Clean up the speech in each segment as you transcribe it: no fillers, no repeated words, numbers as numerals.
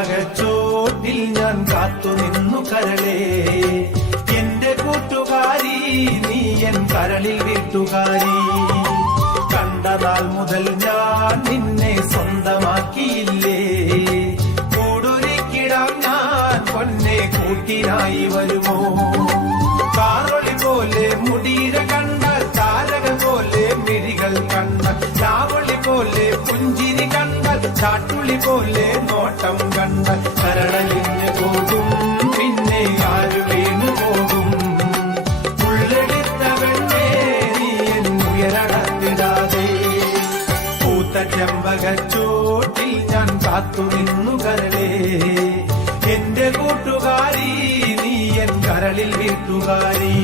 ചെമ്പകച്ചോട്ടിൽ ഞാൻ കാത്തുനിന്നു കരളേ, എന്റെ കൂട്ടുകാരി നീ എൻ കരളിൽ വീട്ടുകാരി. കണ്ട നാൾ മുതൽ ഞാൻ നിന്നെ സ്വന്തമാക്കിയില്ലേ, കൂടൊരുക്കിടാൻ ഞാൻ പൊന്നെ കൂട്ടിനായി വരുമോ? കാറൊളി പോലെ മുടിയിഴ കണ്ടാൽ, താരക പോലെ മിഴികൾ കണ്ടാൽ, ചാവളി പോലെ പുഞ്ചിരി കണ്ടാൽ, ചാട്ടുളി പോലെ നോട്ടം കണ്ടാൽ കരളലിഞ്ഞു പോകും, പിന്നെ ആര് വീണു പോകും? ഉള്ളെടുത്തവണ്ണേ നീ എന്നുയരടത്തിടാതെ, പൂത്ത ചെമ്പകച്ചോട്ടിൽ ഞാൻ കാത്തുനിന്നു കരളേ, എന്റെ കൂട്ടുകാരി നീ എൻ കരളിൽ വീട്ടുകാരി.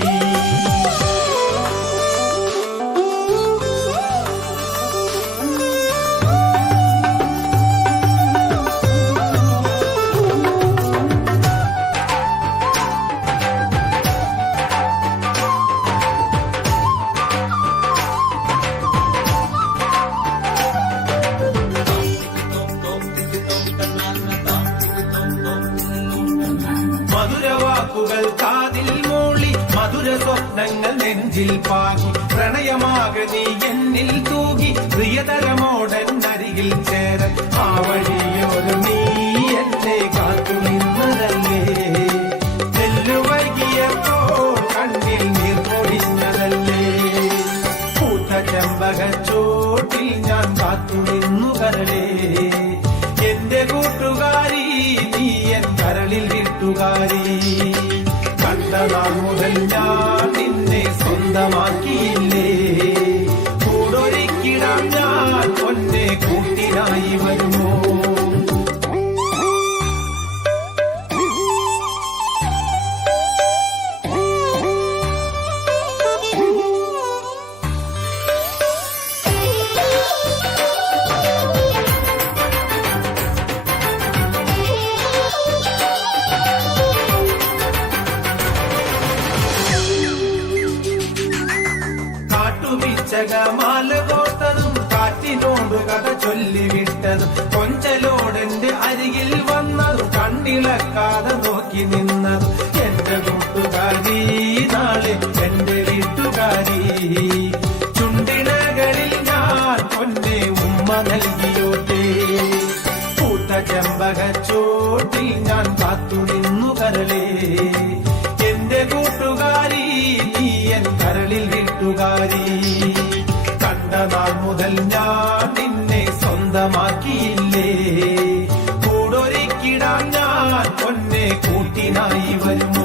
മധുരവാക്കുകൾ കാതിൽ മൂളി, മധുര സ്വപ്നങ്ങൾ നെഞ്ചിൽ പാകി, പ്രണയമാകെ നീ എന്നിൽ തൂകി, പ്രിയതരമോടൻ അരികിൽ ചേരൻ ആ വഴിയോട് നീ എന്നെ കാത്തു നിന്നതല്ലേ, ചെല്ലുവൈകിയപ്പോൾ കണ്ണിൽ നീർ പൊടിഞ്ഞതല്ലേ. പൂത്ത ചെമ്പകച്ചോട്ടിൽ ഞാൻ കാത്തു നിന്നു കരളേ, എന്റെ കൂട്ടുകാരി നീ എൻ കരളിൽ വീട്ടുകാരി. കണ്ട നാൾ മുതൽ ഞാൻ നിന്നെ സ്വന്തമാക്കിയില്ലേ, കൂടൊരുക്കിടാൻ ഞാൻ പൊന്നെ കൂട്ടിനായി വരുമോ? മാല കോർത്തതും കാറ്റിനോട് കഥ ചൊല്ലിവിട്ടതും, കൊഞ്ചലോടെന്റെ അരികിൽ വന്നതും, കണ്ണിളക്കാതെ നോക്കി നിന്നതും, എന്റെ കൂട്ടുകാരി നാളെ എന്റെ വീട്ടുകാരി. ചുണ്ടിനകളിൽ ഞാൻ പൊന്നെ ഉമ്മ നൽകിയോട്ടെ, പൂത്ത ചെമ്പകച്ചോട്ടിൽ ഞാൻ കാത്തുനിന്നു കരളേ, എന്റെ കൂട്ടുകാരി നീ എൻ കരളിൽ വീട്ടുകാരി. കണ്ട നാൾ മുതൽ ഞാൻ നിന്നെ സ്വന്തമാക്കിയില്ലേ, കൂടൊരുക്കിടാൻ ഞാൻ പൊന്നെ കൂട്ടിനായി വരും.